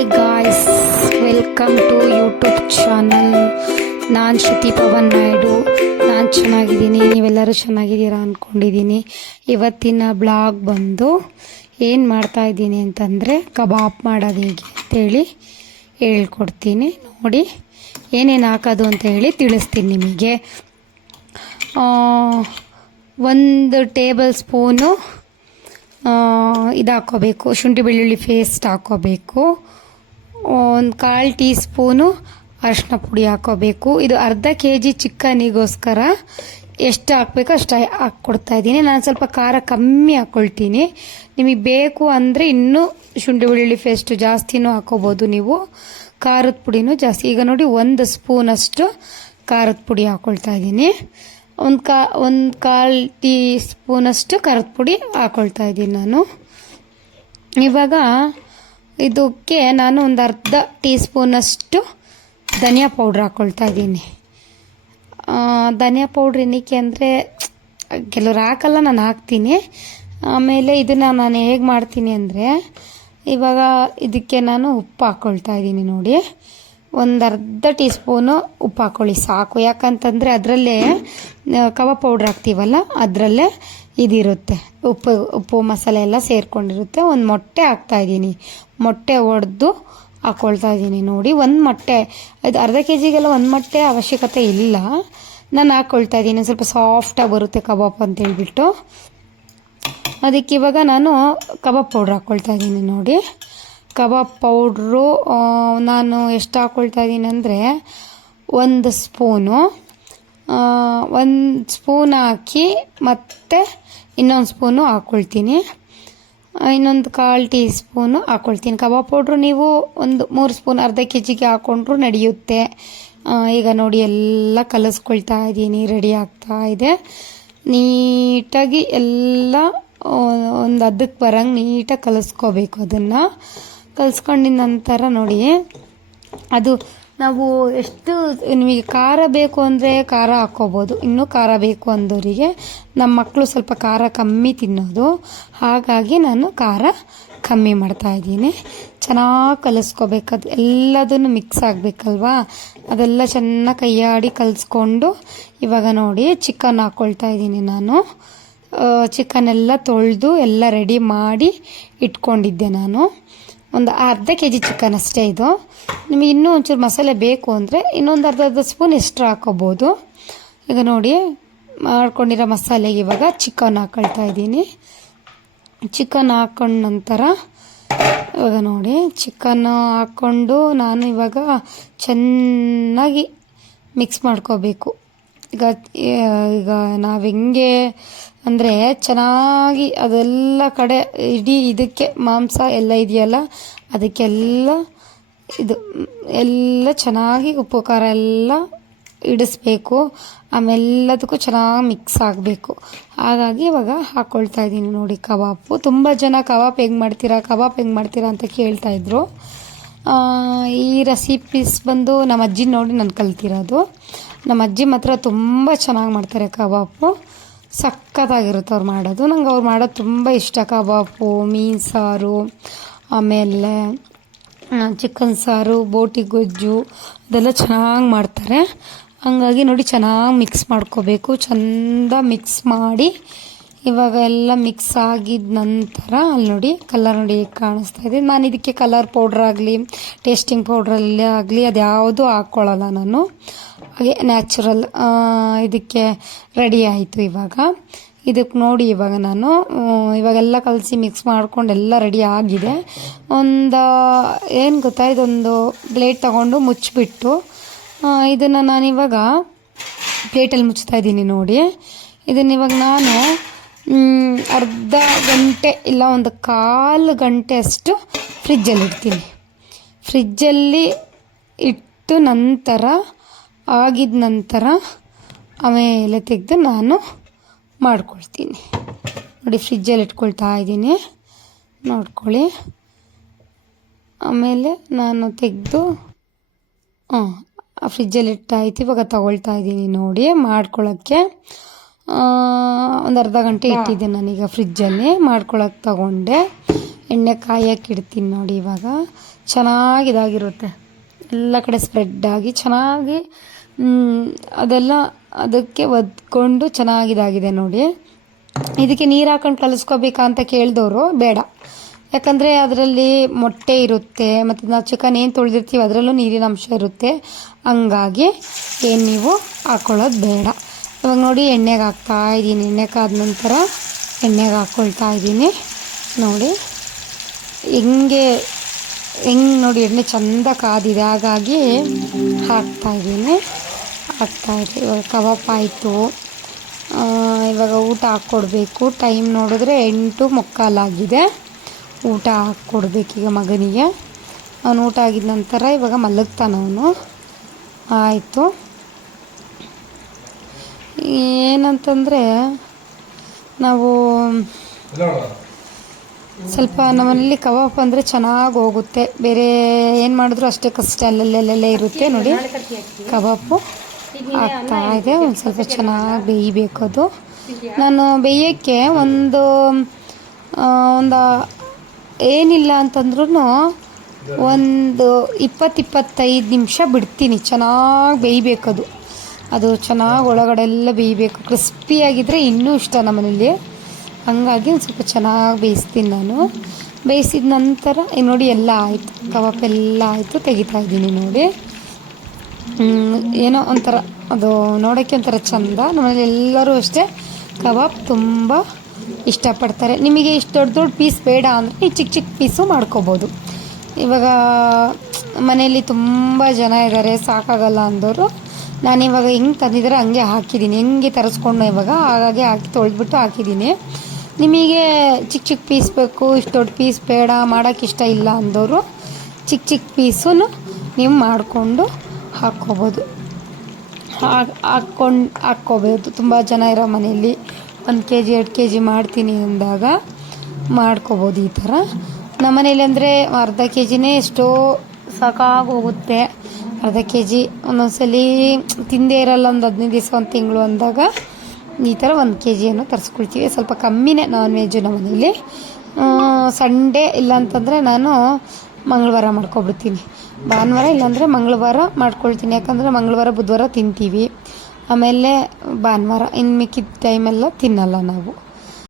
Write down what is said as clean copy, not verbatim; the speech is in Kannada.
Hi guys, welcome to YouTube channel. ನಾನು ಶ್ರುತಿ ಪವನ್ ನಾಯ್ಡು. ನಾನು ಚೆನ್ನಾಗಿದ್ದೀನಿ, ನೀವೆಲ್ಲರೂ ಚೆನ್ನಾಗಿದ್ದೀರಾ ಅಂದ್ಕೊಂಡಿದ್ದೀನಿ. ಇವತ್ತಿನ ಬ್ಲಾಗ್ ಬಂದು ಏನು ಮಾಡ್ತಾಯಿದ್ದೀನಿ ಅಂತಂದರೆ ಕಬಾಬ್ ಮಾಡೋದು ಹೇಗೆ ಅಂತೇಳಿ ಹೇಳ್ಕೊಡ್ತೀನಿ. ನೋಡಿ ಏನೇನು ಹಾಕೋದು ಅಂತ ಹೇಳಿ ತಿಳಿಸ್ತೀನಿ ನಿಮಗೆ. 1 ಟೇಬಲ್ ಸ್ಪೂನು ಇದು ಹಾಕ್ಕೋಬೇಕು, ಶುಂಠಿ ಬೆಳ್ಳುಳ್ಳಿ ಪೇಸ್ಟ್ ಹಾಕ್ಕೋಬೇಕು. 1/4 ಟೀ ಸ್ಪೂನು ಅರಿಶಿನ ಪುಡಿ ಹಾಕ್ಕೋಬೇಕು. ಇದು ಅರ್ಧ kg ಚಿಕನಿಗೋಸ್ಕರ ಎಷ್ಟು ಹಾಕಬೇಕು ಅಷ್ಟು ಹಾಕ್ಕೊಡ್ತಾಯಿದ್ದೀನಿ. ನಾನು ಸ್ವಲ್ಪ ಖಾರ ಕಮ್ಮಿ ಹಾಕ್ಕೊಳ್ತೀನಿ. ನಿಮಗೆ ಬೇಕು ಅಂದರೆ ಇನ್ನೂ ಶುಂಠಿ ಬೆಳ್ಳುಳ್ಳಿ ಪೇಸ್ಟು ಜಾಸ್ತಿನೂ ಹಾಕ್ಕೋಬೋದು ನೀವು, ಖಾರದ ಪುಡಿನೂ ಜಾಸ್ತಿ. ಈಗ ನೋಡಿ 1 ಸ್ಪೂನಷ್ಟು ಖಾರದ ಪುಡಿ ಹಾಕ್ಕೊಳ್ತಾ ಇದ್ದೀನಿ. 1/4 ಟೀ ಸ್ಪೂನಷ್ಟು ಖಾರದ ಪುಡಿ ಹಾಕ್ಕೊಳ್ತಾ ಇದ್ದೀನಿ ನಾನು. ಇವಾಗ ಇದಕ್ಕೆ ನಾನು ಒಂದು ಅರ್ಧ ಟೀ ಸ್ಪೂನಷ್ಟು ಧನಿಯಾ ಪೌಡ್ರ್ ಹಾಕ್ಕೊಳ್ತಾ ಇದ್ದೀನಿ. ಧನಿಯಾ ಪೌಡ್ರ್ ಏನಕ್ಕೆ ಅಂದರೆ ಕೆಲವ್ರು ಹಾಕಲ್ಲ, ನಾನು ಹಾಕ್ತೀನಿ. ಆಮೇಲೆ ಇದನ್ನು ನಾನು ಹೇಗೆ ಮಾಡ್ತೀನಿ ಅಂದರೆ, ಇವಾಗ ಇದಕ್ಕೆ ನಾನು ಉಪ್ಪು ಹಾಕ್ಕೊಳ್ತಾ ಇದ್ದೀನಿ. ನೋಡಿ, ಒಂದು ಅರ್ಧ ಟೀ ಸ್ಪೂನು ಉಪ್ಪು ಹಾಕ್ಕೊಳ್ಳಿ ಸಾಕು. ಯಾಕಂತಂದರೆ ಅದರಲ್ಲೇ ಕಬಾಬ್ ಪೌಡ್ರ್ ಹಾಕ್ತೀವಲ್ಲ, ಅದರಲ್ಲೇ ಇದಿರುತ್ತೆ, ಉಪ್ಪು ಮಸಾಲೆ ಎಲ್ಲ ಸೇರಿಕೊಂಡಿರುತ್ತೆ. ಒಂದು ಮೊಟ್ಟೆ ಹಾಕ್ತಾಯಿದ್ದೀನಿ, ಮೊಟ್ಟೆ ಒಡೆದು ಹಾಕ್ಕೊಳ್ತಾ ಇದ್ದೀನಿ. ನೋಡಿ, ಒಂದು ಮೊಟ್ಟೆ, ಇದು ಅರ್ಧ kgಗೆಲ್ಲ 1 ಮೊಟ್ಟೆ ಅವಶ್ಯಕತೆ ಇಲ್ಲ, ನಾನು ಹಾಕ್ಕೊಳ್ತಾ ಇದ್ದೀನಿ. ಸ್ವಲ್ಪ ಸಾಫ್ಟಾಗಿ ಬರುತ್ತೆ ಕಬಾಬ್ ಅಂತ ಹೇಳ್ಬಿಟ್ಟು. ಅದಕ್ಕೆ ಇವಾಗ ನಾನು ಕಬಾಬ್ ಪೌಡ್ರ್ ಹಾಕ್ಕೊಳ್ತಾ ಇದ್ದೀನಿ. ನೋಡಿ, ಕಬಾಬ್ ಪೌಡ್ರು ನಾನು ಎಷ್ಟು ಹಾಕ್ಕೊಳ್ತಾ ಇದ್ದೀನಿ ಅಂದರೆ 1 ಸ್ಪೂನು, 1 ಸ್ಪೂನ್ ಹಾಕಿ ಮತ್ತು ಇನ್ನೊಂದು ಸ್ಪೂನು ಹಾಕ್ಕೊಳ್ತೀನಿ. ಇನ್ನೊಂದು 1/4 ಟೀ ಸ್ಪೂನು ಹಾಕ್ಕೊಳ್ತೀನಿ. ಕಬಾಬ್ ಪೌಡ್ರು ನೀವು ಒಂದು 3 ಸ್ಪೂನ್ ಅರ್ಧ kgಗೆ ಹಾಕ್ಕೊಂಡ್ರೂ ನಡೆಯುತ್ತೆ. ಈಗ ನೋಡಿ ಎಲ್ಲ ಕಲಿಸ್ಕೊಳ್ತಾ ಇದ್ದೀನಿ, ರೆಡಿ ಆಗ್ತಾ ಇದೆ. ನೀಟಾಗಿ ಎಲ್ಲ ಒಂದು ಅದಕ್ಕೆ ಬರೋಂಗೆ ನೀಟಾಗಿ ಕಲಿಸ್ಕೋಬೇಕು. ಅದನ್ನು ಕಲಿಸ್ಕೊಂಡಿದ ನಂತರ ನೋಡಿ, ಅದು ನಾವು ಎಷ್ಟು ನಿಮಗೆ ಖಾರ ಬೇಕು ಅಂದರೆ ಖಾರ ಹಾಕ್ಕೋಬೋದು. ಇನ್ನೂ ಖಾರ ಬೇಕು ಅಂದವರಿಗೆ, ನಮ್ಮ ಮಕ್ಕಳು ಸ್ವಲ್ಪ ಖಾರ ಕಮ್ಮಿ ತಿನ್ನೋದು, ಹಾಗಾಗಿ ನಾನು ಖಾರ ಕಮ್ಮಿ ಮಾಡ್ತಾಯಿದ್ದೀನಿ. ಚೆನ್ನಾಗಿ ಕಲಿಸ್ಕೋಬೇಕು, ಅದು ಎಲ್ಲದನ್ನು ಮಿಕ್ಸ್ ಆಗಬೇಕಲ್ವಾ, ಅದೆಲ್ಲ ಚೆನ್ನಾಗಿ ಕೈಯಾಡಿ ಕಲಿಸ್ಕೊಂಡು. ಇವಾಗ ನೋಡಿ ಚಿಕನ್ ಹಾಕ್ಕೊಳ್ತಾ ಇದ್ದೀನಿ ನಾನು. ಚಿಕನೆಲ್ಲ ತೊಳೆದು ಎಲ್ಲ ರೆಡಿ ಮಾಡಿ ಇಟ್ಕೊಂಡಿದ್ದೆ ನಾನು. ಒಂದು ಅರ್ಧ kg ಚಿಕನ್ ಅಷ್ಟೇ ಇದು. ನಿಮಗೆ ಇನ್ನೂ ಒಂಚೂರು ಮಸಾಲೆ ಬೇಕು ಅಂದರೆ ಇನ್ನೊಂದು ಅರ್ಧ ಸ್ಪೂನ್ ಎಕ್ಸ್ಟ್ರಾ ಹಾಕ್ಕೋಬೋದು. ಈಗ ನೋಡಿ ಮಾಡ್ಕೊಂಡಿರೋ ಮಸಾಲೆಗೆ ಇವಾಗ ಚಿಕನ್ ಹಾಕ್ಕೊಳ್ತಾ ಇದ್ದೀನಿ. ಚಿಕನ್ ಹಾಕ್ಕೊಂಡ ನಂತರ ಇವಾಗ ನೋಡಿ ಚಿಕನ್ ಹಾಕ್ಕೊಂಡು ನಾನು ಇವಾಗ ಚೆನ್ನಾಗಿ ಮಿಕ್ಸ್ ಮಾಡ್ಕೋಬೇಕು. ಈಗ ನಾವು ಹೆಂಗೆ ಅಂದರೆ ಚೆನ್ನಾಗಿ ಅದೆಲ್ಲ ಕಡೆ ಇಡೀ ಇದಕ್ಕೆ ಮಾಂಸ ಎಲ್ಲ ಇದೆಯಲ್ಲ, ಅದಕ್ಕೆಲ್ಲ ಇದು ಎಲ್ಲ ಚೆನ್ನಾಗಿ ಉಪ್ಪು ಖಾರ ಎಲ್ಲ ಇಡಿಸ್ಬೇಕು. ಆಮೇಲೆಲ್ಲದಕ್ಕೂ ಚೆನ್ನಾಗಿ ಮಿಕ್ಸ್ ಆಗಬೇಕು. ಹಾಗಾಗಿ ಇವಾಗ ಹಾಕ್ಕೊಳ್ತಾ ಇದ್ದೀನಿ. ನೋಡಿ ಕಬಾಬು, ತುಂಬ ಜನ ಕಬಾಬ್ ಹೆಂಗೆ ಮಾಡ್ತೀರಾ ಅಂತ ಕೇಳ್ತಾಯಿದ್ರು. ಈ ರೆಸಿಪೀಸ್ ಬಂದು ನಮ್ಮ ಅಜ್ಜಿ ನೋಡಿ ನಾನು ಕಲ್ತಿರೋದು. ನಮ್ಮ ಅಜ್ಜಿ ಮಾತ್ರ ತುಂಬ ಚೆನ್ನಾಗಿ ಮಾಡ್ತಾರೆ ಕಬಾಬು, ಸಖತ್ತಾಗಿರುತ್ತೆ ಅವ್ರು ಮಾಡೋದು. ನಂಗೆ ಅವ್ರು ಮಾಡೋದು ತುಂಬ ಇಷ್ಟ. ಕಬಾಬು, ಮೀನು ಸಾರು, ಆಮೇಲೆ ಚಿಕನ್ ಸಾರು, ಬೋಟಿ ಗೊಜ್ಜು, ಅದೆಲ್ಲ ಚೆನ್ನಾಗಿ ಮಾಡ್ತಾರೆ. ಹಂಗಾಗಿ ನೋಡಿ ಚೆನ್ನಾಗಿ ಮಿಕ್ಸ್ ಮಾಡ್ಕೋಬೇಕು. ಚೆಂದ ಮಿಕ್ಸ್ ಮಾಡಿ ಇವಾಗ ಎಲ್ಲ ಮಿಕ್ಸ್ ಆಗಿದ ನಂತರ ಅಲ್ಲಿ ನೋಡಿ ಕಲರ್ ನೋಡಿ ಹೇಗೆ ಕಾಣಿಸ್ತಾ ಇದೆ. ನಾನು ಇದಕ್ಕೆ ಕಲರ್ ಪೌಡ್ರ್ ಆಗಲಿ ಟೇಸ್ಟಿಂಗ್ ಪೌಡ್ರಲ್ಲೇ ಆಗಲಿ ಅದು ಯಾವುದೂ ಹಾಕ್ಕೊಳ್ಳಲ್ಲ ನಾನು, ಹಾಗೆ ನ್ಯಾಚುರಲ್ ಇದಕ್ಕೆ ರೆಡಿ ಆಯಿತು. ಇವಾಗ ಇದಕ್ಕೆ ನೋಡಿ ಇವಾಗ ನಾನು ಇವಾಗೆಲ್ಲ ಕಲಸಿ ಮಿಕ್ಸ್ ಮಾಡ್ಕೊಂಡು ಎಲ್ಲ ರೆಡಿ ಆಗಿದೆ. ಏನು ಗೊತ್ತಾ, ಇದೊಂದು ಪ್ಲೇಟ್ ತಗೊಂಡು ಮುಚ್ಚಿಬಿಟ್ಟು ಇದನ್ನು ನಾನಿವಾಗ ಪ್ಲೇಟಲ್ಲಿ ಮುಚ್ತಾ ಇದ್ದೀನಿ. ನೋಡಿ, ಇದನ್ನ ಇವಾಗ ನಾನು ಅರ್ಧ ಗಂಟೆ ಇಲ್ಲ 1/4 ಗಂಟೆ ಅಷ್ಟು ಫ್ರಿಜ್ಜಲ್ಲಿ ಇಡ್ತೀನಿ. ಫ್ರಿಜ್ಜಲ್ಲಿ ಇಟ್ಟು ನಂತರ ಆಗಿದ ನಂತರ ಆಮೇಲೆ ತೆಗೆದು ನಾನು ಮಾಡ್ಕೊಳ್ತೀನಿ. ನೋಡಿ ಫ್ರಿಜ್ಜಲ್ಲಿ ಇಟ್ಕೊಳ್ತಾ ಇದ್ದೀನಿ, ನೋಡ್ಕೊಳ್ಳಿ. ಆಮೇಲೆ ನಾನು ತೆಗೆದು ಫ್ರಿಜ್ಜಲ್ಲಿ ಇಟ್ಟಾಯ್ತು. ಇವಾಗ ತಗೊಳ್ತಾ ಇದ್ದೀನಿ ನೋಡಿ ಮಾಡ್ಕೊಳ್ಳೋಕ್ಕೆ. ಒಂದು ಅರ್ಧ ಗಂಟೆ ಇಟ್ಟಿದ್ದೆ ನಾನೀಗ ಫ್ರಿಜ್ಜಲ್ಲಿ ಮಾಡ್ಕೊಳಕ್ಕೆ ತಗೊಂಡೆ. ಎಣ್ಣೆ ಕಾಯಕ್ಕೆ ಇಡ್ತೀನಿ ನೋಡಿ. ಇವಾಗ ಚೆನ್ನಾಗಿ ಇದಾಗಿರುತ್ತೆ, ಎಲ್ಲ ಕಡೆ ಸ್ಪ್ರೆಡ್ ಆಗಿ ಚೆನ್ನಾಗಿ ಅದೆಲ್ಲ ಅದಕ್ಕೆ ಒದ್ಕೊಂಡು ಚೆನ್ನಾಗಿದಾಗಿದೆ ನೋಡಿ. ಇದಕ್ಕೆ ನೀರು ಹಾಕೊಂಡು ಕಲಿಸ್ಕೋಬೇಕಾ ಅಂತ ಕೇಳಿದವರು ಬೇಡ, ಯಾಕಂದರೆ ಅದರಲ್ಲಿ ಮೊಟ್ಟೆ ಇರುತ್ತೆ ಮತ್ತು ನಾವು ಚಿಕನ್ ಏನು ತೊಳೆದಿರ್ತೀವಿ ಅದರಲ್ಲೂ ನೀರಿನ ಅಂಶ ಇರುತ್ತೆ. ಹಂಗಾಗಿ ಏನು ನೀವು ಹಾಕ್ಕೊಳ್ಳೋದು ಬೇಡ. ಇವಾಗ ನೋಡಿ ಎಣ್ಣೆಗೆ ಹಾಕ್ತಾಯಿದ್ದೀನಿ. ಎಣ್ಣೆಗೆ ಆದ ನಂತರ ಎಣ್ಣೆಗೆ ಹಾಕ್ಕೊಳ್ತಾ ಇದ್ದೀನಿ ನೋಡಿ. ಹೆಂಗೆ ನೋಡಿ ಎಣ್ಣೆ ಚೆಂದ ಕಾದಿದೆ, ಹಾಗಾಗಿ ಹಾಕ್ತಾಯಿದ್ದೀನಿ. ಇವಾಗ ಕಬಾಬ್ ಆಯಿತು. ಇವಾಗ ಊಟ ಹಾಕ್ಕೊಡ್ಬೇಕು. ಟೈಮ್ ನೋಡಿದ್ರೆ 8:45 ಊಟ ಹಾಕ್ಕೊಡ್ಬೇಕೀಗ ಮಗನಿಗೆ. ಅವನು ಊಟ ಆಗಿದ ನಂತರ ಇವಾಗ ಮಲಗ್ತಾನೆ ಅವನು. ಆಯಿತು. ಏನಂತಂದರೆ ನಾವು ಸ್ವಲ್ಪ ನಮ್ಮಲ್ಲಿ ಕಬಾಬ್ ಅಂದರೆ ಚೆನ್ನಾಗಿ ಹೋಗುತ್ತೆ. ಬೇರೆ ಏನು ಮಾಡಿದ್ರು ಅಷ್ಟೇ ಕಷ್ಟ, ಅಲ್ಲಲ್ಲೇ ಇರುತ್ತೆ ನೋಡಿ. ಕಬಾಬು ಆಗ್ತಾ ಇದೆ. ಒಂದು ಸ್ವಲ್ಪ ಚೆನ್ನಾಗಿ ಬೇಯಬೇಕು ಅದು. ನಾನು ಬೇಯೋಕ್ಕೆ ಒಂದು ಏನಿಲ್ಲ ಅಂತಂದ್ರೂ ಒಂದು 20-25 ನಿಮಿಷ ಬಿಡ್ತೀನಿ. ಚೆನ್ನಾಗಿ ಬೇಯಬೇಕದು. ಅದು ಚೆನ್ನಾಗಿ ಒಳಗಡೆ ಎಲ್ಲ ಬೇಯಬೇಕು. ಕ್ರಿಸ್ಪಿಯಾಗಿದ್ದರೆ ಇನ್ನೂ ಇಷ್ಟ ನಮ್ಮನೇಲಿ. ಹಂಗಾಗಿ ಒಂದು ಸ್ವಲ್ಪ ಚೆನ್ನಾಗಿ ಬೇಯಿಸ್ತೀನಿ ನಾನು. ಬೇಯಿಸಿದ ನಂತರ ನೋಡಿ ಎಲ್ಲ ಆಯಿತು, ಕಬಾಬ್ ಎಲ್ಲ ಆಯಿತು. ತೆಗಿತಾಯಿದ್ದೀನಿ ನೋಡಿ. ಏನೋ ಒಂಥರ ಅದು ನೋಡೋಕ್ಕೆ ಒಂಥರ ಚೆಂದ. ನಮ್ಮನೇಲಿ ಎಲ್ಲರೂ ಅಷ್ಟೇ ಕಬಾಬ್ ತುಂಬ ಇಷ್ಟಪಡ್ತಾರೆ. ನಿಮಗೆ ಇಷ್ಟು ದೊಡ್ಡ ಪೀಸ್ ಬೇಡ ಅಂದರೆ ಈ ಚಿಕ್ಕ ಪೀಸು ಮಾಡ್ಕೋಬೋದು. ಇವಾಗ ಮನೆಯಲ್ಲಿ ತುಂಬ ಜನ ಇದ್ದಾರೆ, ಸಾಕಾಗಲ್ಲ ಅಂದವರು ನಾನಿವಾಗ ಹೆಂಗೆ ತಂದಿದ್ದಾರೆ ಹಂಗೆ ಹಾಕಿದ್ದೀನಿ. ಹೆಂಗೆ ತರಿಸ್ಕೊಂಡು ಇವಾಗ ಹಾಗಾಗಿ ಹಾಕಿ ತೊಳೆದ್ಬಿಟ್ಟು ಹಾಕಿದ್ದೀನಿ. ನಿಮಗೆ ಚಿಕ್ಕ ಪೀಸ್ ಬೇಕು, ಇಷ್ಟು ದೊಡ್ಡ ಪೀಸ್ ಬೇಡ, ಮಾಡೋಕ್ಕೆ ಇಷ್ಟ ಇಲ್ಲ ಅಂದವರು ಚಿಕ್ಕ ಪೀಸು ನೀವು ಮಾಡಿಕೊಂಡು ಹಾಕ್ಕೋಬೋದು. ಹಾಕ್ಕೋಬೋದು. ತುಂಬ ಜನ ಇರೋ ಮನೆಯಲ್ಲಿ 1 kg 2 kg ಮಾಡ್ತೀನಿ ಅಂದಾಗ ಮಾಡ್ಕೋಬೋದು ಈ ಥರ. ನಮ್ಮ ಮನೇಲಿ ಅಂದರೆ ಅರ್ಧ kgನೇ ಎಷ್ಟೋ ಸಾಕಾಗೋಗುತ್ತೆ. ಅರ್ಧ kg ಒಂದೊಂದ್ಸಲಿ ತಿಂದೇ ಇರಲ್ಲ, ಒಂದು 15 ದಿವಸ 1 ತಿಂಗಳು ಅಂದಾಗ ಈ ಥರ 1 kg ತರಿಸ್ಕೊಳ್ತೀವಿ. ಸ್ವಲ್ಪ ಕಮ್ಮಿನೇ ನಾನ್ ವೆಜ್ಜು ನಮ್ಮ ಮನೇಲಿ. ಸಂಡೇ ಇಲ್ಲಾಂತಂದರೆ ನಾನು ಮಂಗಳವಾರ ಮಾಡ್ಕೊಬಿಡ್ತೀನಿ. ಭಾನುವಾರ ಇಲ್ಲಾಂದರೆ ಮಂಗಳವಾರ ಮಾಡ್ಕೊಳ್ತೀನಿ. ಯಾಕಂದರೆ ಮಂಗಳವಾರ ಬುಧವಾರ ತಿಂತೀವಿ, ಆಮೇಲೆ ಭಾನುವಾರ ಇನ್ನು ಮಿಕ್ಕಿದ ಟೈಮೆಲ್ಲ ತಿನ್ನಲ್ಲ ನಾವು.